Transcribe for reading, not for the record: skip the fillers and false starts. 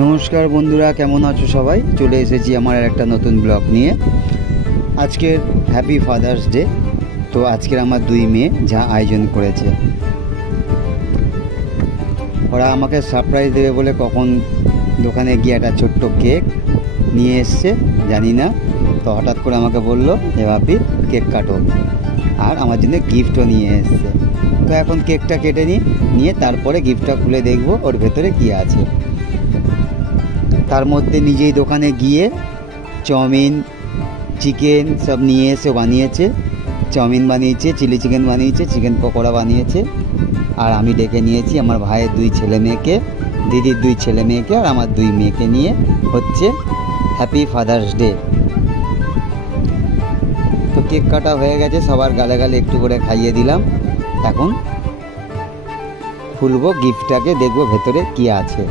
নমস্কার বন্ধুরা, কেমন আছো সবাই? চলে এসেছি আমার একটা নতুন ব্লগ নিয়ে। আজকের হ্যাপি ফাদার্স ডে। তো আজকের আমার দুই মেয়ে যা আয়োজন করেছে, ওরা আমাকে সারপ্রাইজ দেবে বলে কখন দোকানে গিয়ে একটা ছোট্ট কেক নিয়ে এসছে জানি না। তো হঠাৎ করে আমাকে বললো যে ভাবি কেক কাটো, আর আমার জন্য গিফটও নিয়ে এসছে। তো এখন কেকটা কেটে নিয়ে তারপরে গিফটটা খুলে দেখবো ওর ভেতরে কী আছে। তার মধ্যে নিজেই দোকানে গিয়ে চাউমিন, চিকেন সব নিয়ে এসে বানিয়েছে। চাউমিন বানিয়েছে, চিলি চিকেন বানিয়েছে, চিকেন পকোড়া বানিয়েছে। আর আমি ডেকে নিয়েছি আমার ভাইয়ের দুই ছেলে মেয়েকে, দিদির দুই ছেলে মেয়েকে, আর আমার দুই মেয়েকে নিয়ে হচ্ছে হ্যাপি ফাদার্স ডে। তো কেক কাটা হয়ে গেছে, সবার গালে গালে একটু করে খাইয়ে দিলাম। এখন খুলবো গিফটটাকে, দেখবো ভেতরে কী আছে।